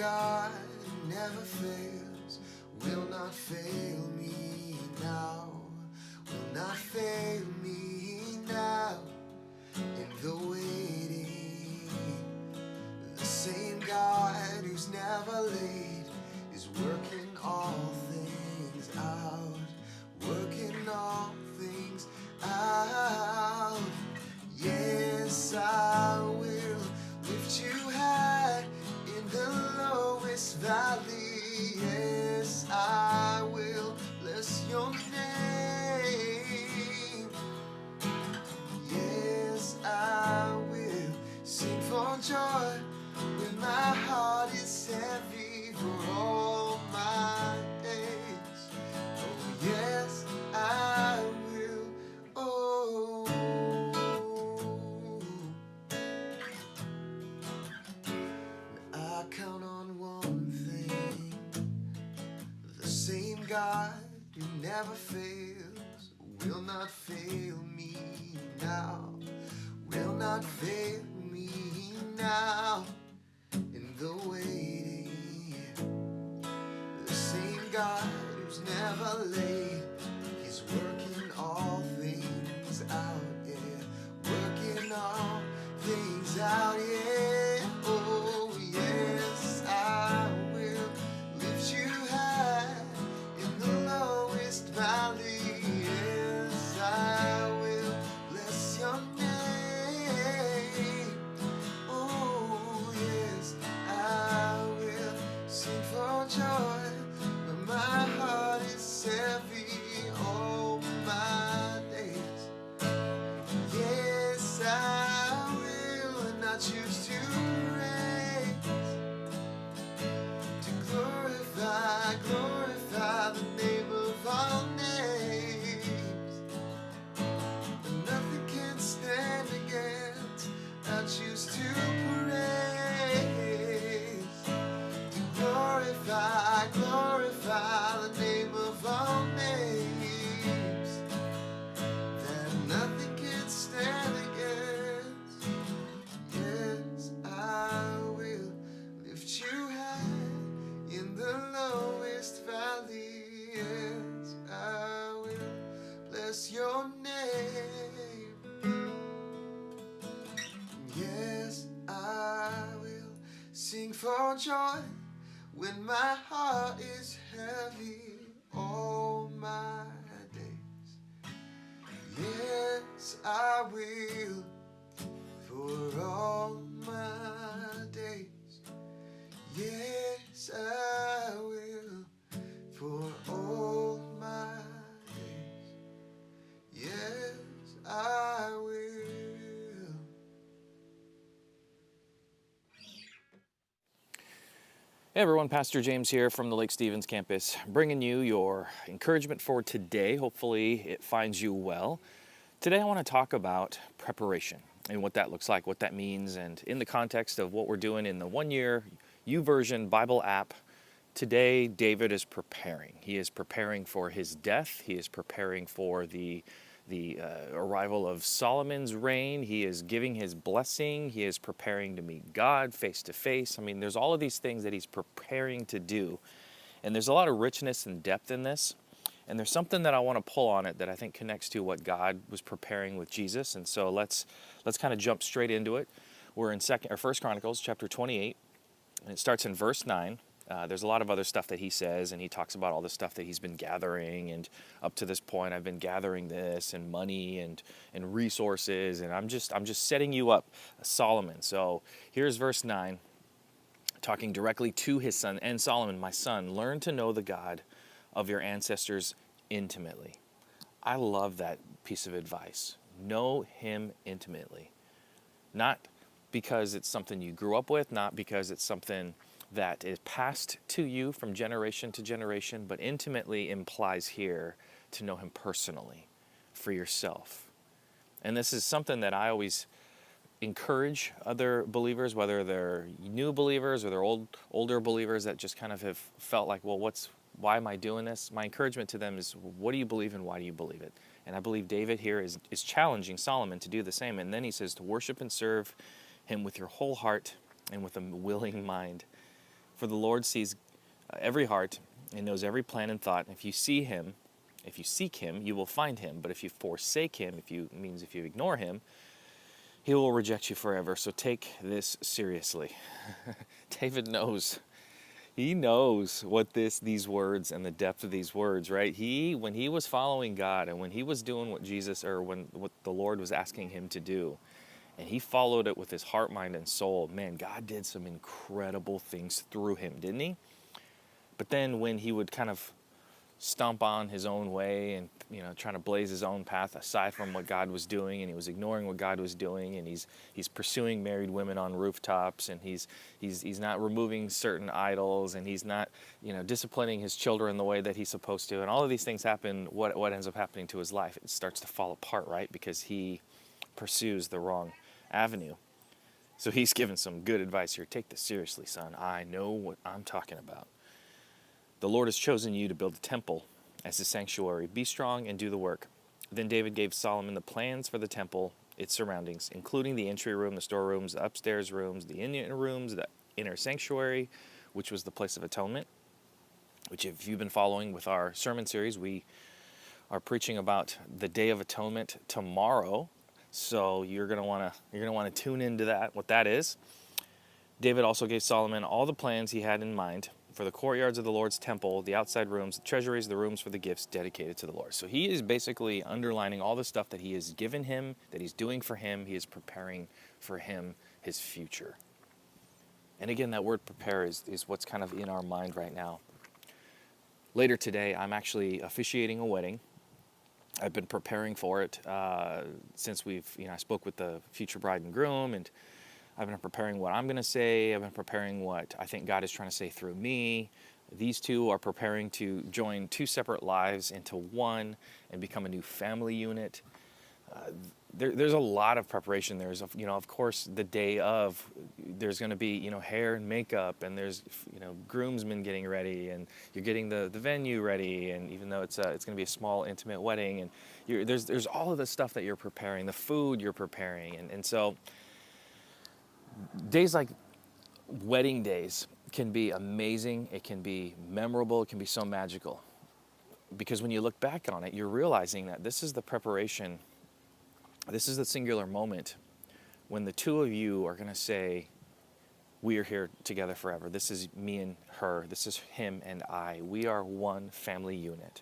God who never fails will not fail me now, will not fail me now in the waiting. The same God who's never late is working all things out, working all things out. Yes, I will lift you high in the lowest valley. Yes, I will bless your name. Yes, I will sing for joy when my heart is heavy for all my days. Oh, yes, I will. Oh, I count on one thing: the same God who never fails will not fail me now, will not fail me now in the waiting. The same God who's never late, he's working all things out, yeah, working all things out, yeah. Oh, yes, I will lift you high in the lowest valley. Yes, I will bless your name. Oh, yes, I will sing for joy when my heart is heavy all my days. Yes, I will, and I choose to praise, to glorify, glorify the name of our names. And nothing can stand against, I choose to praise, to glorify, glorify the name of our names, that nothing can stand against. Yes, I will lift you high in the lowest valley. Yes, I will bless your name. Yes, I will sing for joy when my heart is heavy all my days. Yes, I will for all my days. Yes, I will for all my days. Yes, I will. Hey everyone, Pastor James here from the Lake Stevens campus, bringing you your encouragement for today. Hopefully it finds you well. Today I want to talk about preparation and what that looks like, what that means, and in the context of what we're doing in the one-year YouVersion Bible app. Today David is preparing. He is preparing for his death. He is preparing for the arrival of Solomon's reign. He is giving his blessing. He is preparing to meet God face to face. I mean, there's all of these things that he's preparing to do. And there's a lot of richness and depth in this. And there's something that I want to pull on it that I think connects to what God was preparing with Jesus. And so let's kind of jump straight into it. We're in First Chronicles chapter 28, and it starts in verse 9. There's a lot of other stuff that he says, and he talks about all the stuff that he's been gathering, and up to this point I've been gathering this and money and resources, and I'm just setting you up, Solomon. So here's verse 9, talking directly to his son, and Solomon, my son, learn to know the God of your ancestors intimately. I love that piece of advice. Know him intimately. Not because it's something you grew up with, not because it's something that is passed to you from generation to generation, but intimately implies here to know him personally for yourself. And this is something that I always encourage other believers, whether they're new believers or they're older believers that just kind of have felt like, well, why am I doing this? My encouragement to them is, what do you believe and why do you believe it? And I believe David here is challenging Solomon to do the same. And then he says to worship and serve him with your whole heart and with a willing mind. For the Lord sees every heart and knows every plan and thought. If you seek him, you will find him. But if you forsake him, if you ignore him, he will reject you forever. So take this seriously. David knows. He knows what these words and the depth of these words, right? When he was following God and when he was doing what what the Lord was asking him to do, and he followed it with his heart, mind, and soul, man, God did some incredible things through him, didn't he? But then when he would kind of stomp on his own way and trying to blaze his own path aside from what God was doing, and he was ignoring what God was doing, and he's pursuing married women on rooftops, and he's not removing certain idols, and he's not disciplining his children the way that he's supposed to, and all of these things happen. What ends up happening to his life? It starts to fall apart, right? Because he pursues the wrong avenue. So he's given some good advice here. Take this seriously, son. I know what I'm talking about. The Lord has chosen you to build a temple as his sanctuary. Be strong and do the work. Then David gave Solomon the plans for the temple, its surroundings, including the entry room, the storerooms, the upstairs rooms, the inner rooms, the inner sanctuary, which was the place of atonement, which if you've been following with our sermon series, we are preaching about the Day of Atonement tomorrow. So you're going to want to tune into that, what that is. David also gave Solomon all the plans he had in mind for the courtyards of the Lord's temple, the outside rooms, the treasuries, the rooms for the gifts dedicated to the Lord. So he is basically underlining all the stuff that he has given him, that he's doing for him. He is preparing for him, his future. And again, that word prepare is what's kind of in our mind right now. Later today, I'm actually officiating a wedding. I've been preparing for it since I spoke with the future bride and groom, and I've been preparing what I'm going to say. I've been preparing what I think God is trying to say through me. These two are preparing to join two separate lives into one and become a new family unit. There's a lot of preparation. There's, of course, the day of, there's going to be, hair and makeup, and there's, groomsmen getting ready, and you're getting the venue ready, and even though it's going to be a small, intimate wedding, and there's all of the stuff that you're preparing, the food you're preparing, and so days like wedding days can be amazing. It can be memorable. It can be so magical. Because when you look back on it, you're realizing that this is the preparation. This is the singular moment when the two of you are going to say, we are here together forever. This is me and her. This is him and I. We are one family unit.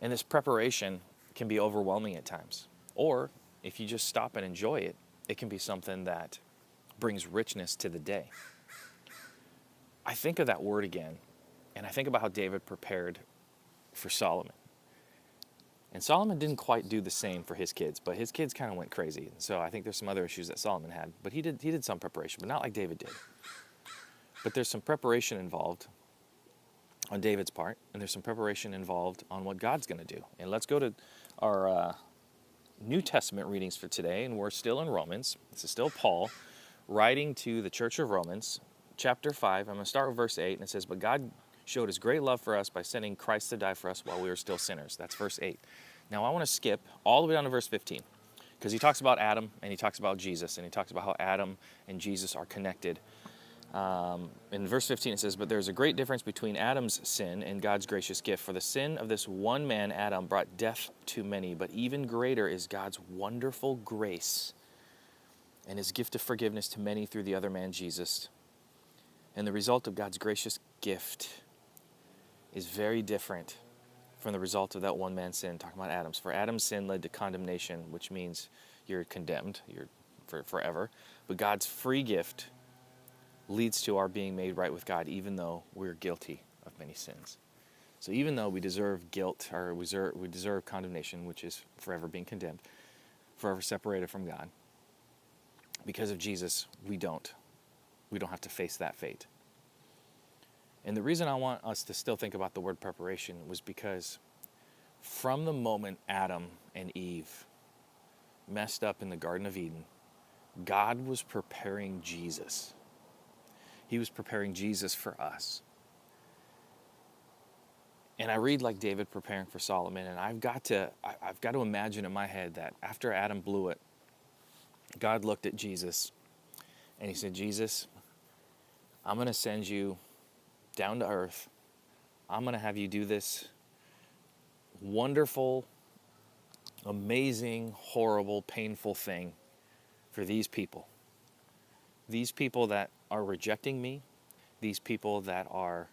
And this preparation can be overwhelming at times. Or if you just stop and enjoy it, it can be something that brings richness to the day. I think of that word again, and I think about how David prepared for Solomon. And Solomon didn't quite do the same for his kids, but his kids kind of went crazy. And so I think there's some other issues that Solomon had, but he did some preparation, but not like David did. But there's some preparation involved on David's part, and there's some preparation involved on what God's going to do. And let's go to our New Testament readings for today, and we're still in Romans. This is still Paul writing to the church of Romans, chapter 5. I'm going to start with verse 8, and it says, "But God showed his great love for us by sending Christ to die for us while we were still sinners." That's verse 8. Now I want to skip all the way down to verse 15, because he talks about Adam, and he talks about Jesus, and he talks about how Adam and Jesus are connected. In verse 15 it says, "But there's a great difference between Adam's sin and God's gracious gift. For the sin of this one man, Adam, brought death to many. But even greater is God's wonderful grace and his gift of forgiveness to many through the other man, Jesus. And the result of God's gracious gift is very different from the result of that one man's sin," talking about Adam's. "For Adam's sin led to condemnation," which means you're condemned, you're for forever. "But God's free gift leads to our being made right with God, even though we're guilty of many sins." So even though we deserve guilt, or we deserve condemnation, which is forever being condemned, forever separated from God, because of Jesus, we don't have to face that fate. And the reason I want us to still think about the word preparation was because from the moment Adam and Eve messed up in the Garden of Eden, God was preparing Jesus. He was preparing Jesus for us. And I read like David preparing for Solomon, and I've got to imagine in my head that after Adam blew it, God looked at Jesus and he said, "Jesus, I'm going to send you down to earth. I'm going to have you do this wonderful, amazing, horrible, painful thing for these people. These people that are rejecting me, these people that are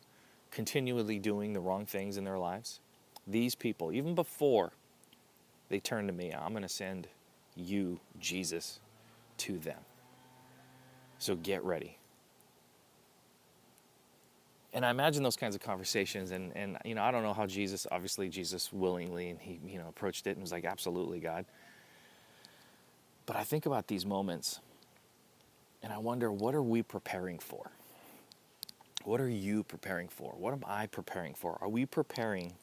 continually doing the wrong things in their lives, these people, even before they turn to me, I'm going to send you, Jesus, to them. So get ready. And I imagine those kinds of conversations, and I don't know how Jesus willingly, and he approached it and was like, absolutely, God. But I think about these moments, and I wonder, what are we preparing for? What are you preparing for? What am I preparing for? Are we preparing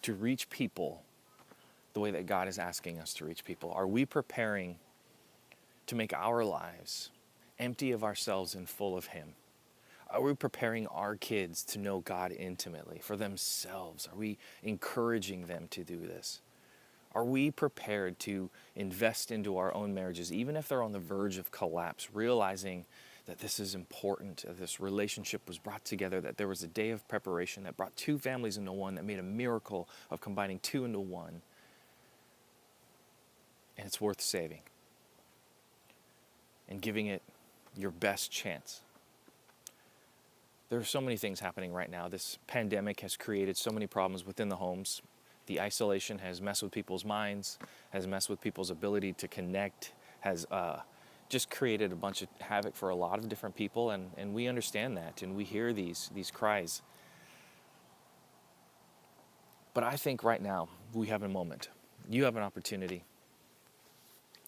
to reach people the way that God is asking us to reach people? Are we preparing to make our lives empty of ourselves and full of Him? Are we preparing our kids to know God intimately for themselves? Are we encouraging them to do this? Are we prepared to invest into our own marriages, even if they're on the verge of collapse, realizing that this is important, that this relationship was brought together, that there was a day of preparation that brought two families into one, that made a miracle of combining two into one, and it's worth saving and giving it your best chance? There are so many things happening right now. This pandemic has created so many problems within the homes. The isolation has messed with people's minds, has messed with people's ability to connect, has just created a bunch of havoc for a lot of different people, and we understand that, and we hear these cries. But I think right now, we have a moment. You have an opportunity.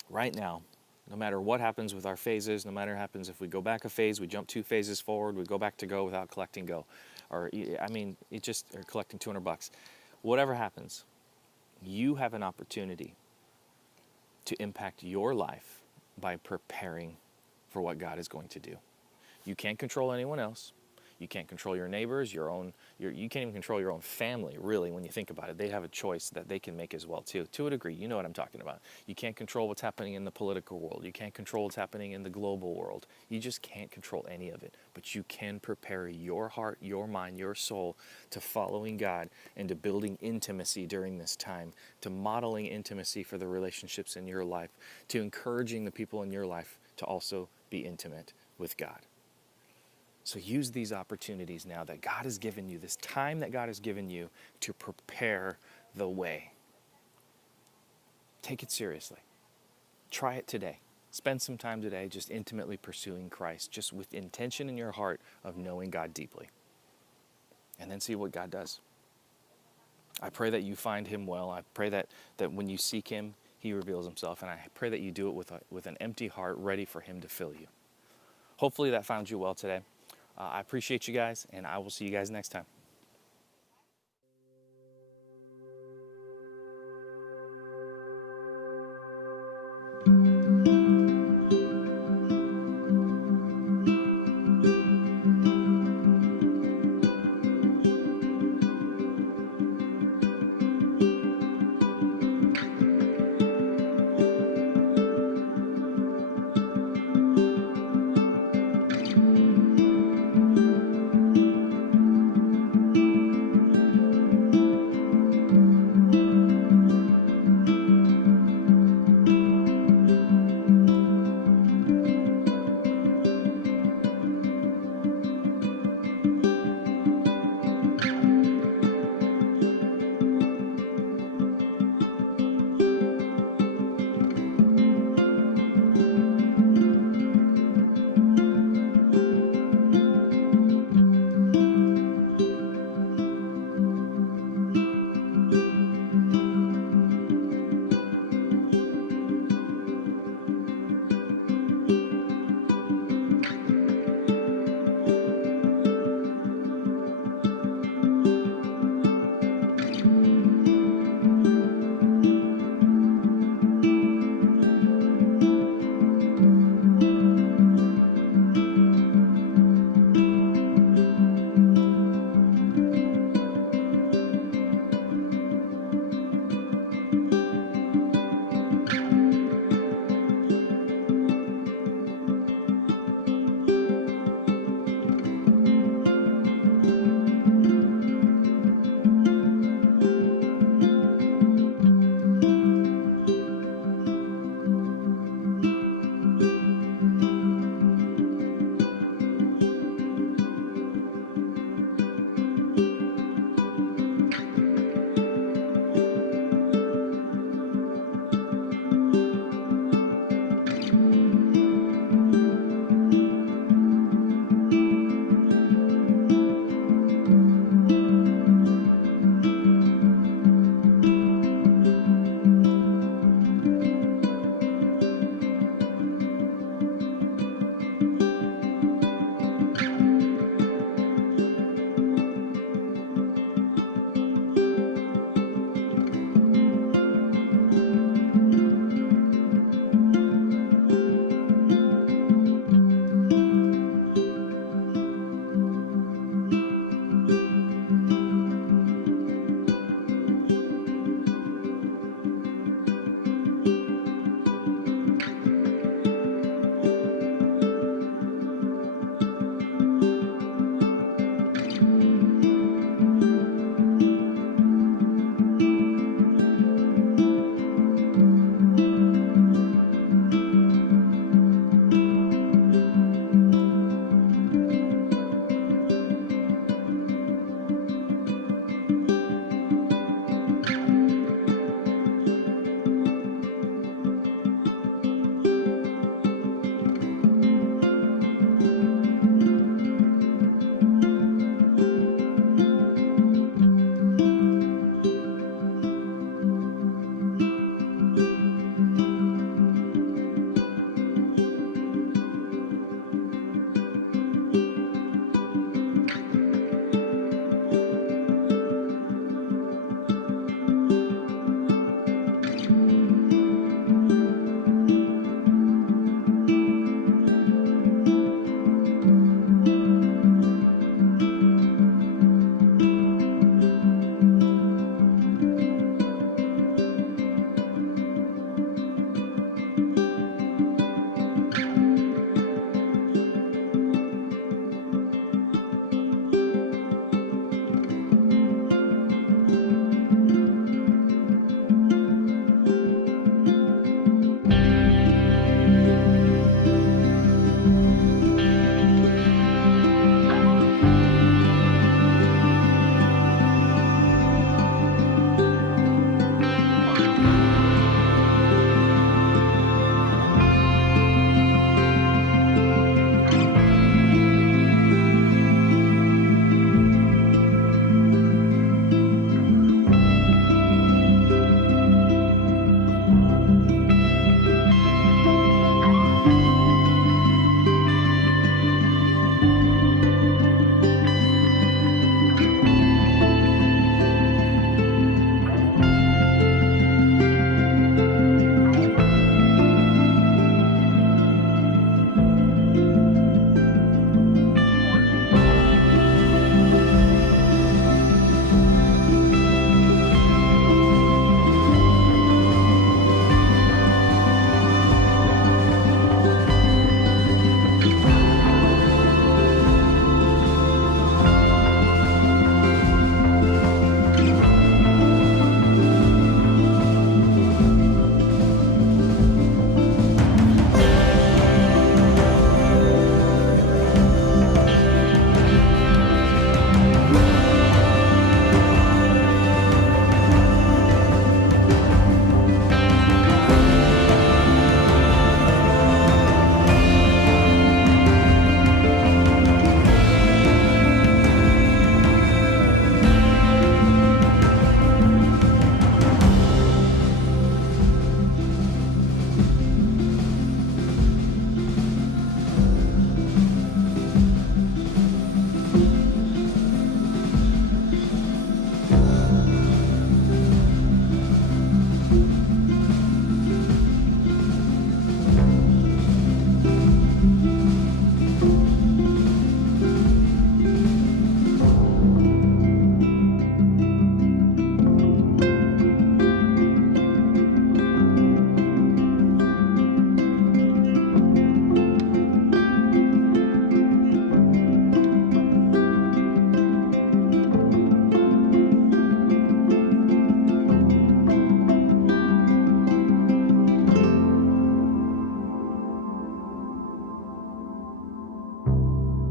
Right now, no matter what happens with our phases, no matter what happens if we go back a phase, we jump 2 phases forward, we go back to go without collecting go. Or collecting $200. Whatever happens, you have an opportunity to impact your life by preparing for what God is going to do. You can't control anyone else. You can't control your neighbors, you can't even control your own family, really, when you think about it. They have a choice that they can make as well, too. To a degree, you know what I'm talking about. You can't control what's happening in the political world. You can't control what's happening in the global world. You just can't control any of it. But you can prepare your heart, your mind, your soul to following God and to building intimacy during this time, to modeling intimacy for the relationships in your life, to encouraging the people in your life to also be intimate with God. So use these opportunities now that God has given you, this time that God has given you to prepare the way. Take it seriously. Try it today. Spend some time today just intimately pursuing Christ, just with intention in your heart of knowing God deeply. And then see what God does. I pray that you find Him well. I pray that when you seek Him, He reveals Himself. And I pray that you do it with an empty heart, ready for Him to fill you. Hopefully that found you well today. I appreciate you guys, and I will see you guys next time.